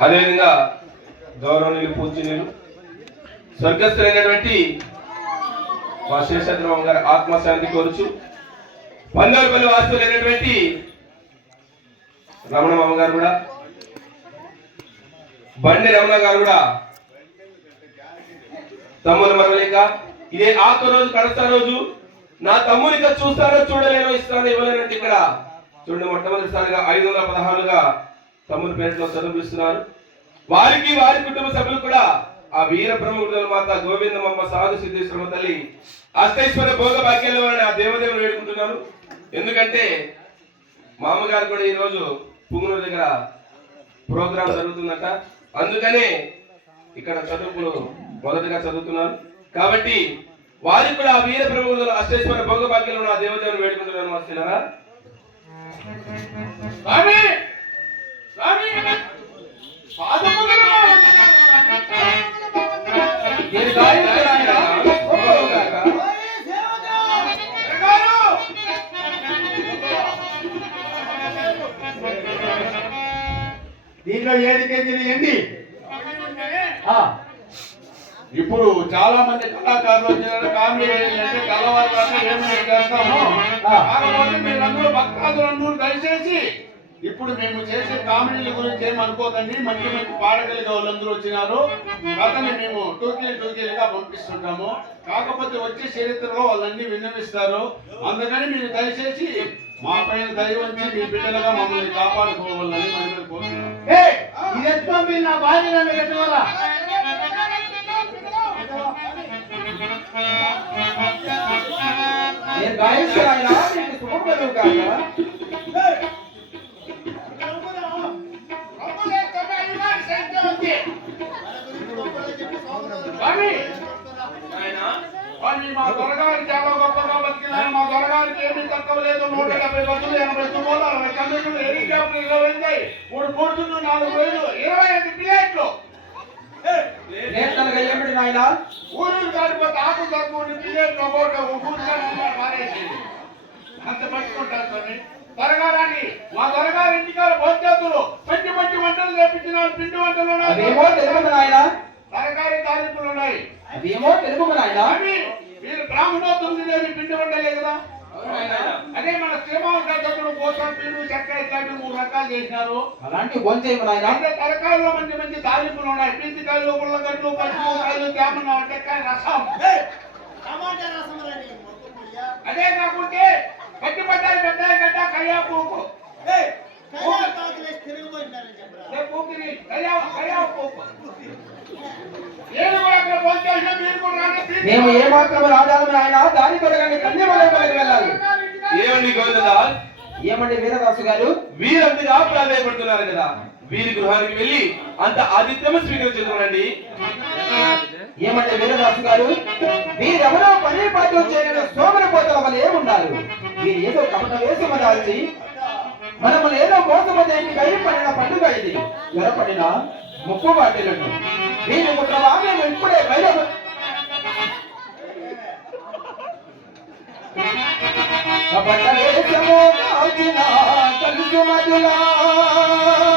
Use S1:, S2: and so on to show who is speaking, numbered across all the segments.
S1: అదేవిధంగా గౌరవనీయులు పూజనీయులు స్వర్గస్థులైనటువంటి మా శేషాద్రమ్మ గారి ఆత్మశాంతి కోరుచు పందాలపల్లి వాసులైనటువంటి రమణమ్మ గారు కూడా బండి రమణ గారు కూడా తమ్ముని మరలేక ఇదే ఆతో రోజు కడతా రోజు నా తమ్ముని చూస్తానో చూడలేనో ఇస్తానో ఇవ్వలేనంటే ఇక్కడ చూడండి మొట్టమొదటిసారిగా ఐదు వందల పదహారుగా తమ్ముని పేరులో చదివిస్తున్నారు వారికి వారి కుటుంబ సభ్యులు కూడా ఆ వీర బ్రహ్మగుడుల మాత గోవిందమ్మ సాధు సిద్ధేశ్వరమ్మ తల్లి అష్టైశ్వర భోగ భాగ్యాలు వారిని ఆ దేవదేవులు వేడుకుంటున్నాను. ఎందుకంటే మామగారు కూడా ఈరోజు పుంగునూరు దగ్గర ప్రోగ్రాం జరుగుతుందట. అందుకనే ఇక్కడ చదువుకులు మొదటగా చదువుతున్నారు. కాబట్టి వారికి కూడా ఆ వీర ప్రభువుల అష్టేశ్వర భోగ భాగ్యాలను ఆ దేవదేవుని వేడుకుంటున్నాను వస్తున్నారా
S2: కేజీలు ఎండి? ఆ,
S3: ఇప్పుడు చాలా మంది కళాకారులు కామెడీ అంటే ఏమైనా చేస్తాము? కాకపోతే మీరందరూ భక్తాదులందరూ దయచేసి ఇప్పుడు మేము చేసే కామెడీల గురించి ఏమనుకోదండి మంచి మంచి పాడగలిగే వాళ్ళందరూ వచ్చినారు. అతన్ని మేము టూకీలు టూకీలుగా పంపిస్తుంటాము. కాకపోతే వచ్చే చరిత్రలో వాళ్ళన్నీ విన్నవిస్తారు. అందుకని మీరు దయచేసి మా పైన దయ ఉంచి మీ బిడ్డలుగా మమ్మల్ని కాపాడుకోవాలని కోరుతున్నాం. మా దొరగారు చాలా గొప్పగా బతికినారు మా దొరగారికి ఏమీ తక్కువ లేదు నూట డెబ్బై బస్సులు ఎనభై తుమ్మలు అరవై కందులు హెలికాప్టర్లు ఇరవై వెళ్తాయి మూడు కోర్టులు నాలుగు వేలు ఇరవై ఐదు ప్లేట్లు. ఊరు ఆకు తక్కువ ప్లేట్లు అంత పట్టుకుంటారు దొరగారాన్ని మా దొరగారి ఇంటికాల భోజనాలు మంచి మంచి వంటలు చేపించినారు పిండి వంటలు ఉన్నాయి.
S1: అదేమో తెలుగు నాయన.
S3: తరకారీ తాలింపులు ఉన్నాయి.
S1: అదేమో తెలుగు నాయన.
S3: మీరు బ్రాహ్మణోత్సవం తినేది పిండి వంటలే కదా? అదే మన శ్రీమాంకృష్ణుడు కోసం పిండు చక్కెర ఇట్లాంటి మూడు రకాలు చేసినారు.
S1: అలాంటి
S3: అంటే తరకాయల్లో మంచి మంచి తాలింపులు ఉన్నాయి. పిండికాయలు ఉల్లగడ్డలు పచ్చిమిరకాయలు తేమన్న వంటకాయ రసం. అదే కాకుంటే పచ్చి పట్టాయి పెద్దాయి గడ్డ కయ్యా పూకు కయ్యా కయ్యా పూకు ఏది కూడా అక్కడ భోంచేసినా మీరు కూడా రాండి.
S1: మేము ఏ మాత్రం రాజాము నాయన దాని కొరగానే కన్యమలకి వెళ్ళాలి.
S4: ఏమండి గోవిందదాస్?
S1: ఏమండి వీరదాసు గారు?
S4: వీరంతగా ప్రాధాయపడుతున్నారు కదా. వీరి గృహానికి వెళ్ళి అంత ఆతిథ్యము స్వీకరించుకోనండి.
S1: ఏమంటే వీరదాసు గారు? వీరెవరో పని పాటలు చేయని సోమన పోతల వలె ఉన్నారు వీరు ఏదో కపట వేసమ దాల్చి మనము ఏదో మోసమదేకి పడిన పండుగ ఇది. జ్వరపడిన ముప్పు బాటిలను వీరు కుట్రవా మేము ఇప్పుడే బయట కలుసు మధులా.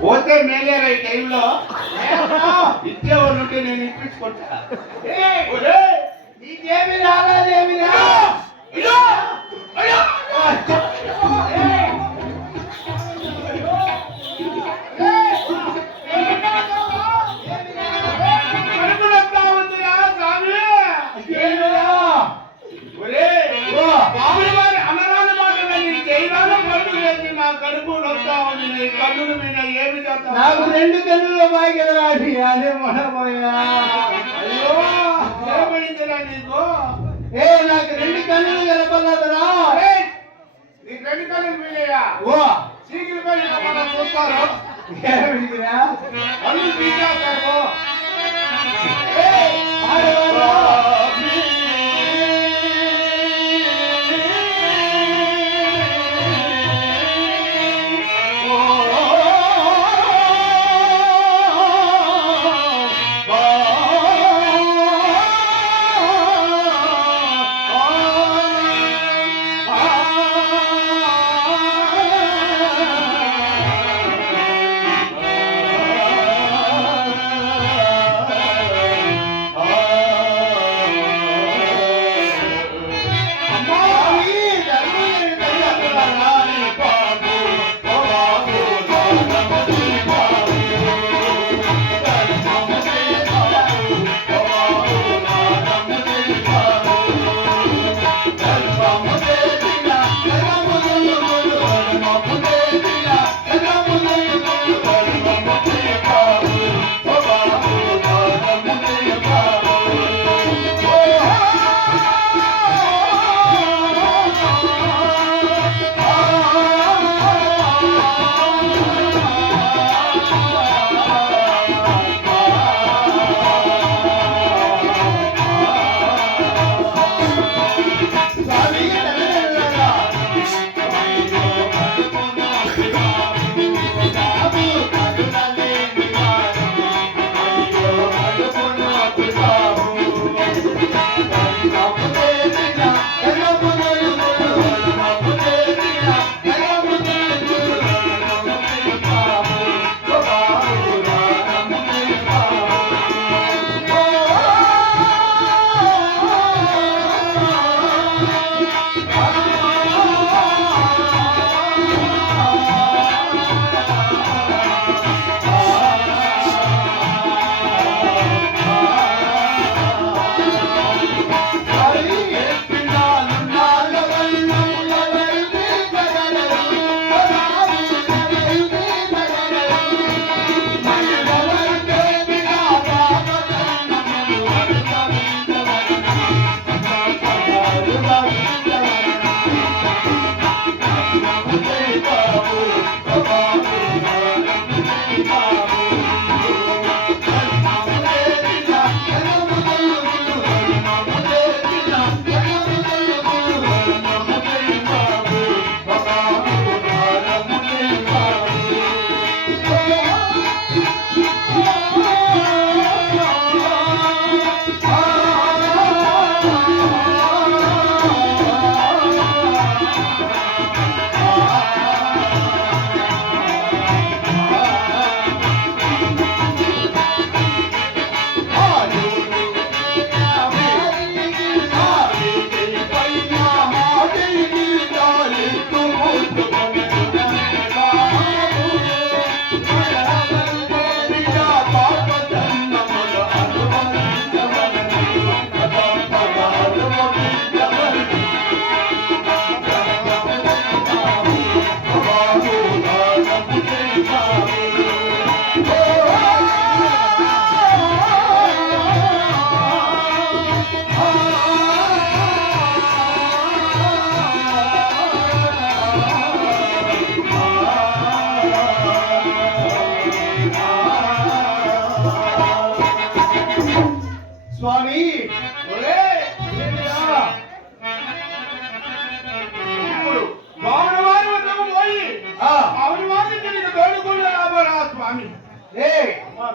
S2: పోతే మేలేరా ఈ టైంలో? ఇచ్చేవాళ్ళు ఉంటే నేను ఇప్పించుకుంటా.
S3: నీకేమి రాలేదేమి రా నీకు? ఏ నాకు రెండు కన్నులు కనపడలేదురా.
S2: నీకు రెండు కన్నులు మిగిలియా?
S3: ఓ.
S2: చీకిల పైన మన చూస్తారు? కన్ను
S3: పీకారు
S2: ఆడవారు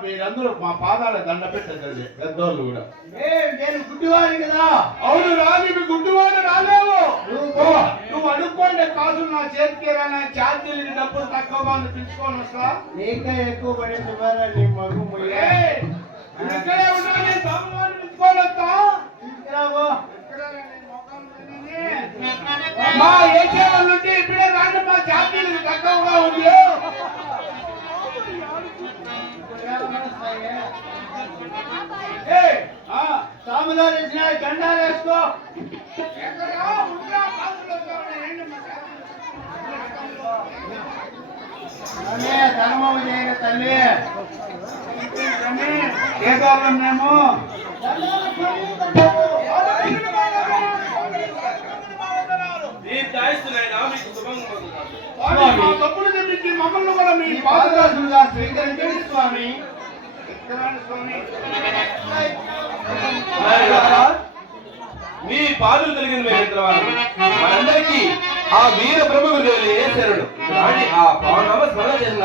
S2: మీరందరూ మా పాదాల దండ పెట్టండి. పెద్దోళ్ళు కూడా.
S3: నేను గుడ్డివాడిని కదా.
S2: అవును రాని గుడ్డివాడు రాలేవు
S3: నువ్వు అనుకోండి కాదు నా చేతికి నా ఛార్జీలకి డబ్బులు తక్కువ మంది పిలుచుకొని వస్తా
S2: నీకే ఎక్కువ పడే నీ మగు
S3: ఇక్కడే ఉన్నా నేను తమ్ముడు పిలుచుకొని మా ఏ చేయాలంటే ఇప్పుడే రాండి మా ఛార్జీలకి తక్కువగా ఉంది మా ఛార్జీలు?
S2: అదే ధర్మము చేయన తల్లి
S3: ఏ కాలం మేము తప్పులు తెప్పించి మమ్మల్ని కూడా మీ
S2: మీ
S3: పాదరాజు
S2: పాదరాజులుగా స్వీకరించండి స్వామి.
S1: మీ పాదులు కలిగిన మేమిత్రవారు మనందరికీ ఆ వీర ప్రభువు దేవుని శరణు? రాణి ఆ పవనామ స్మరణ చేసిన